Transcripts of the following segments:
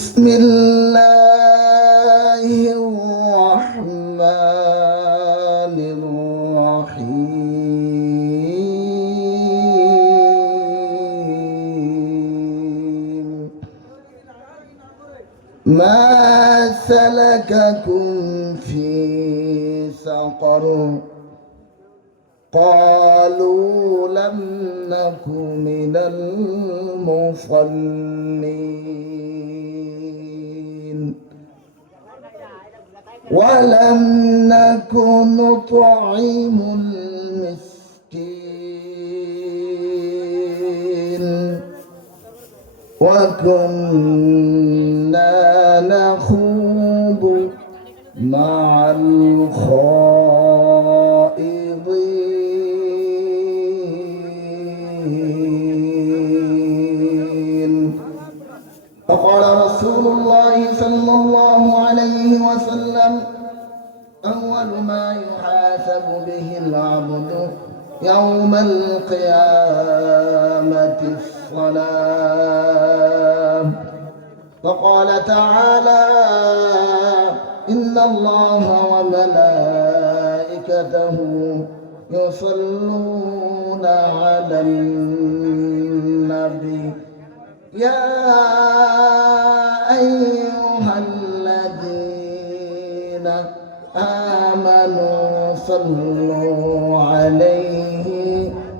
بسم الله الرحمن الرحيم. ما سلككم في سقر؟ قالوا لم نك من المصلين. ولم نك نطعم المسكين. وكنا نخوض مع الخائضين أول ما يحاسب به العبد يوم القيامة الصلاة. وقال تعالى إن الله وملائكته يصلون على النبي. يا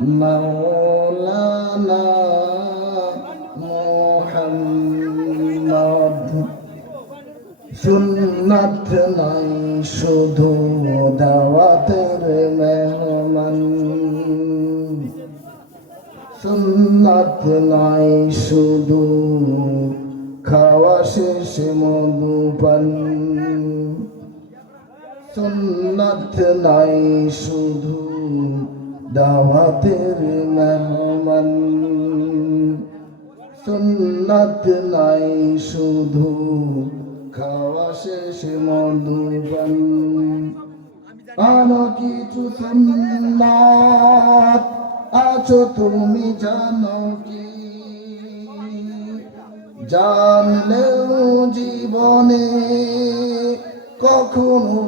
مولانا محمد সুন্নাত নাই শুধু দাওয়াতের মেহমান সুন্নাত নাই শুধু খাওয়া শেষ মধুপান সুন্নাত নাই শুধু দাওয়াতের মেহমান। সুন্নাত নাই শুধু খাওয়া শেষ মধুবন। আরও কিছু সুন্নাত আছো তুমি জানো কি? জানলেও জীবনে কখনো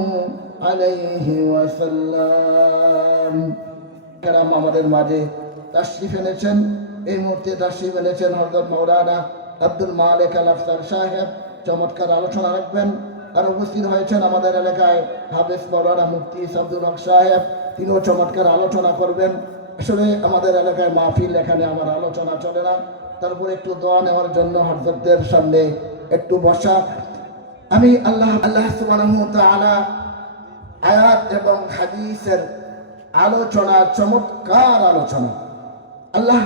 আলাইহি ওয়াসাল্লাম। কারাম আমাদের মাঝে তাশরিফ এনেছেন। এই মুহূর্তে তাশরিফ এনেছেন হযরত মাওলানা আব্দুল মালিক আল আফসার সাহেব। চমৎকার আলোচনা রাখবেন। আর উপস্থিত হয়েছেন আমাদের এলাকায় হাফেজ মাওলানা মুফতি আব্দুল হক সাহেব। তিনিও চমৎকার আলোচনা করবেন। আসলে আমাদের এলাকায় মাহফিল এখানে আমার আলোচনা চলে না। তারপর একটু দোয়া নেওয়ার জন্য হযরতদের সামনে একটু বসা। আমি আল্লাহ আল্লাহ সুবহানাহু ওয়া তাআলা আয়াত এবং হাদিসের আলোচনা, চমৎকার আলোচনা। আল্লাহ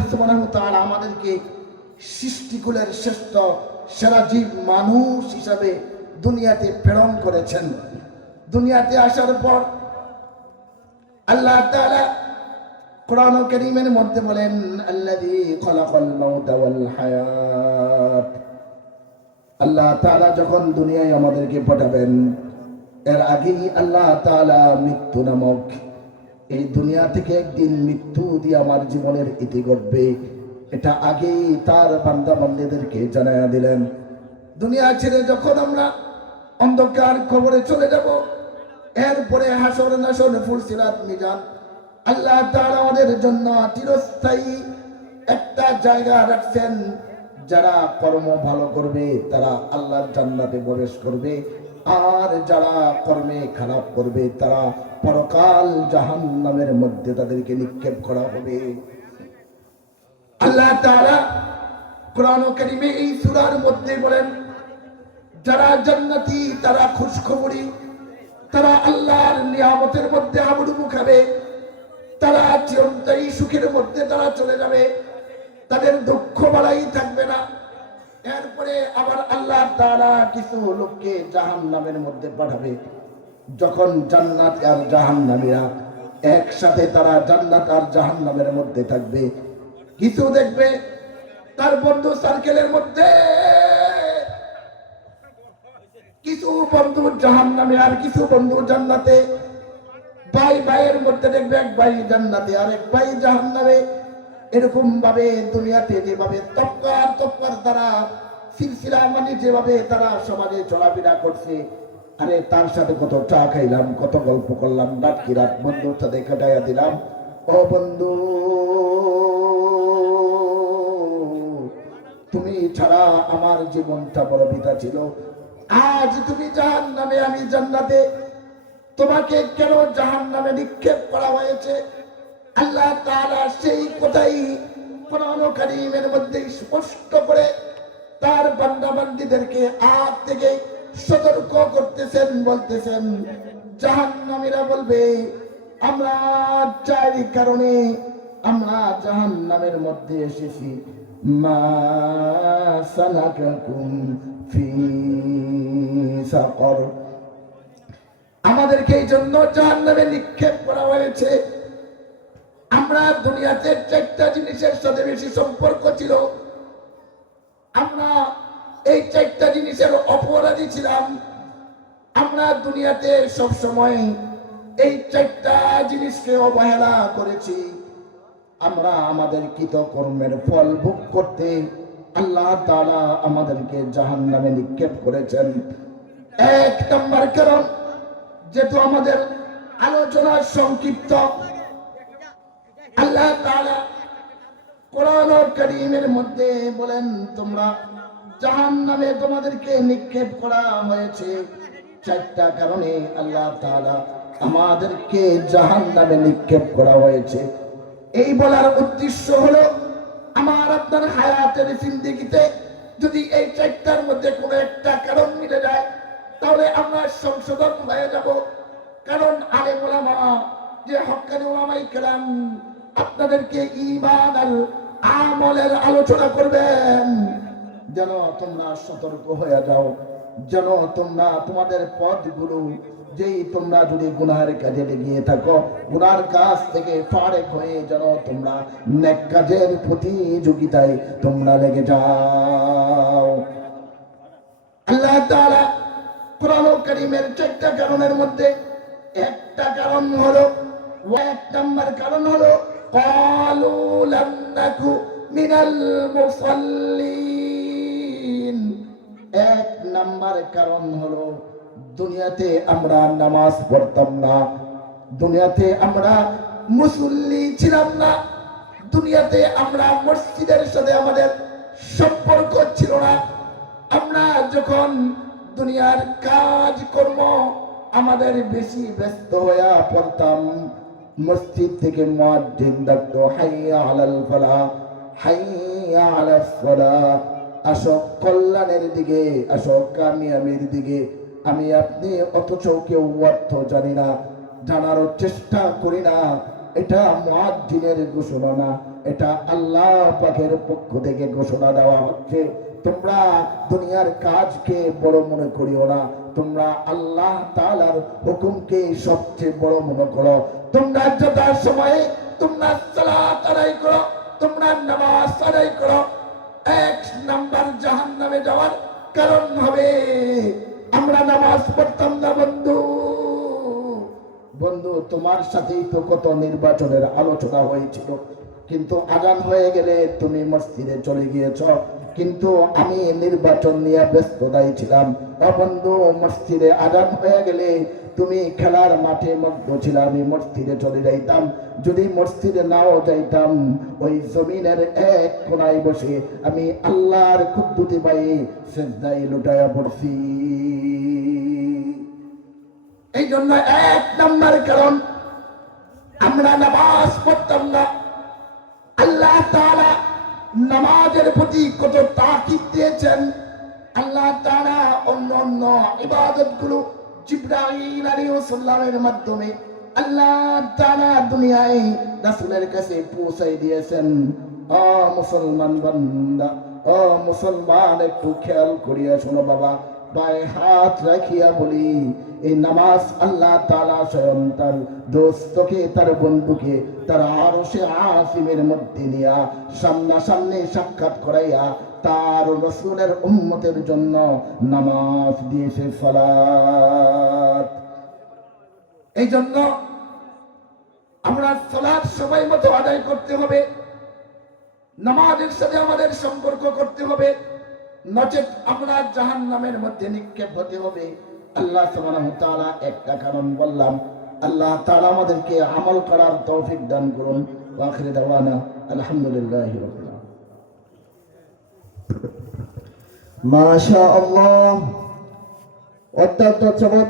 তার আমাদেরকে সৃষ্টিকুলের শ্রেষ্ঠ সেরা জীব মানুষ হিসাবে দুনিয়াতে প্রেরণ করেছেন। দুনিয়াতে আসার পর আল্লাহ তাআলা কোরআন করিমের মধ্যে বলেন, আল্লাযী হায়াত। আল্লাহ তাআলা যখন দুনিয়ায় আমাদেরকে পাঠাবেন এর আগেই আল্লাহ তাআলা মৃত্যু নামক এই দুনিয়া থেকে একদিন মৃত্যু দিয়ে আমার জীবনের ইতি ঘটবে। এটা আগেই তার বান্দা বান্দিদেরকে জানায়া দিলেন। দুনিয়া ছেড়ে যখন আমরা অন্ধকার খবরে চলে যাব, এরপরে হাসর নাসর ফুলসিরাত মিজান আল্লাহ তাআলা আমাদের জন্য চিরস্থায়ী একটা জায়গা রাখছেন, যারা কর্ম ভালো করবে, তারা আল্লাহর জান্নাতে প্রবেশ করবে। আর যারা কর্মে খারাপ করবে, তারা পরকাল জাহান্নামের মধ্যে তাদেরকে নিক্ষেপ করা হবে। আল্লাহ তাআলা কোরআন কারিমে এই সূরার মধ্যে বলেন, যারা জান্নাতি, তারা খুশখবরি, তারা আল্লাহর নিয়ামতের মধ্যে আবডুবু খাবে, তারা চিরন্তই সুখের মধ্যে তারা চলে যাবে, তাদের দুঃখ বাড়াই থাকবে না। এরপরে আবার আল্লাহ তাআলা কিছু লোককে জাহান্নামের মধ্যে পাঠাবে। যখন জান্নাত আর জাহান্নামীরা একসাথে তারা জান্নাত আর জাহান্নামের মধ্যে থাকবে। কিছু দেখবে তার বন্ধু সার্কেলের মধ্যে। কিছু বন্ধু জাহান নামে আর কিছু বন্ধু জান্নাতে। ভাই ভাইয়ের মধ্যে দেখবে এক ভাই জান্নাতে আর এক ভাই জাহান নামে এরকম ভাবে দুনিয়াতে যেভাবে তপকার তপকার দ্বারা সিলসিলা মানে যেভাবে তারা সমাজে চলাফেরা করছে, আরে তার সাথে কত চা খাইলাম, কত গল্প করলাম, রাত রাত বন্ধুর সাথে কাটাইয়া দিলাম। ও বন্ধু, তুমি ছাড়া আমার জীবনটা বড় পিতা ছিল। আজ তুমি জাহান নামে আমি জান্নাতে। তোমাকে কেন জাহান নামে নিক্ষেপ করা হয়েছে? আল্লাহ তাআলা সেই কথাই কোরআন কারীমের মধ্যে স্পষ্ট করে তার বান্দা বান্দীদেরকে আজ থেকে সতর্ক করতেছেন, বলতেছেন, জাহান্নামীরা বলবে, আমরা চারি কারণে আমরা জাহান্নামের মধ্যে এসেছি। মা আমাদেরকে এই জন্য জাহান্নামে নিক্ষেপ করা হয়েছে। আমরা দুনিয়াতে চারটা জিনিসের সাথে বেশি সম্পর্ক ছিল। আমরা এই চারটা জিনিসের অপরাধী ছিলাম। আমরা দুনিয়াতে সব সময় এই চারটা জিনিসকে অবহেলা করেছি। আমরা আমাদের কৃতকর্মের ফল ভোগ করতে আল্লাহ তাআলা আমাদেরকে জাহান্নামে নিক্ষেপ করেছেন। এক নম্বর কারণ, যেহেতু আমাদের আলোচনা সংক্ষিপ্ত আল্লাহ তাআলা কোরআন করিমের মধ্যে বলেন, তোমরা জাহান নামে তোমাদেরকে নিক্ষেপ করা হয়েছে। চারটা কারণে আল্লাহ তাআলা আমাদেরকে জাহান নামে নিক্ষেপ করা হয়েছে। এই বলার উদ্দেশ্য হলো, আমার আপনার হায়াতের জিন্দিগিতে যদি এই চারটার মধ্যে কোনো একটা কারণ মিলে যায়, তাহলে আমরা সংশোধন হয়ে যাব। কারণ আলে ওলামা, যে হকানি ওলামাই কেরাম আপনাদেরকে ইমান আমলের আলোচনা করবেন। যেন তোমরা সতর্ক হয়ে যাও, যেন তোমরা তোমাদের পথগুলো, যেই তোমরা যদি গুনাহের কাজে লেগিয়ে থাকো, গুনার কাজ থেকে ফারেক হয়ে যেন তোমরা নেক কাজের প্রতিযোগিতায় তোমরা লেগে যাও। আল্লাহ তাআলা কোরআন কারীমের চারটা কারণের মধ্যে একটা কারণ হলো, এক নম্বর কারণ হলো قالوا لم نك من المصلين এক নাম্বার কারণ হলো দুনিয়াতে আমরা নামাজ পড়তাম না দুনিয়াতে আমরা মুসল্লি ছিলাম না দুনিয়াতে আমরা মসজিদের সাথে আমাদের সম্পর্ক ছিল না আমরা যখন দুনিয়ার কাজ কর্ম আমাদের বেশি ব্যস্ত হয়ে পড়তাম মসজিদ থেকে মুয়াজ্জিন ডাকতো হাইয়া আলাল হাইয়া আলাস সালাহ আসো কল্যাণের দিকে, আসো কামিয়াবির দিকে। আমি আপনি অথচ কেউ অর্থ জানি না, জানারও চেষ্টা করি না। এটা মুয়াজ্জিনের ঘোষণা না, এটা আল্লাহ পাকের পক্ষ থেকে ঘোষণা দেওয়া হচ্ছে। তোমরা দুনিয়ার কাজকে বড় মনে করিও না তোমরা আল্লাহ তাআলার হুকুমকে সবচেয়ে বড় মনে করো। তোমরা যথা সময়ে তোমরা সালাত আদায় করো, তোমরা নামাজ আদায় করো। এক নাম্বার জাহান্নামে যাওয়ার কারণ হবে, আমরা নামাজ পড়তাম না বন্ধু। বন্ধু, তোমার সাথেই তো কত নির্বাচনের আলোচনা হয়েছিল। কিন্তু আজান হয়ে গেলে তুমি মসজিদে চলে গিয়েছ। কিন্তু আমি নির্বাচন নিয়ে ব্যস্ততাই ছিলাম। বন্ধু, মসজিদে আজান হয়ে গেলে তুমি খেলার মাঠে মগ্ন ছিল, আমি মসজিদে চলে যাইতাম। যদি মসজিদে নাও যাইতাম, ওই জমিনের এক কোনায় বসে আমি আল্লাহর কুদ্দুতি পাই সেজদাই লুটায়া পড়ছি। এই জন্য এক নম্বর কারণ, আমরা নামাজ পড়তাম না। আল্লাহ তাআলা নামাজের প্রতি কত তাকিদ দিয়েছেন। আল্লাহ তারা অন্য অন্য ইবাদতগুলো জিব্রাইল আলাইহিস সালামের মাধ্যমে আল্লাহ তারা দুনিয়ায় রাসূলের কাছে পৌঁছাই দিয়েছেন। ও মুসলমান বান্দা, ও মুসলমান, একটু খেয়াল করিয়া শোনো বাবা। পায়ে হাত রাখিয়া বলি, এই নামাজ আল্লাহ তাআলা স্বয়ং তার দোস্তকে, তার বন্ধুকে, তার আরশে আসিমের মধ্যে নিয়া সামনাসামনি সাক্ষাৎ করাইয়া তার রসুলের উম্মতের জন্য নামাজ দিয়েছে সালাত। এই জন্য আমরা সালাত সবাই মতো আদায় করতে হবে, নামাজের সাথে আমাদের সম্পর্ক করতে হবে। নচেত আমরা জাহান নামের মধ্যে নিক্ষেপ হতে হবে। আল্লাহ তালা একটা কারণ বললাম, আল্লাহ তারা আমাদেরকে আমল করার তৌফিক দান করুন। আখরে দেওয়ানা, আলহামদুলিল্লাহ মাশা অত্যন্ত চমৎকার।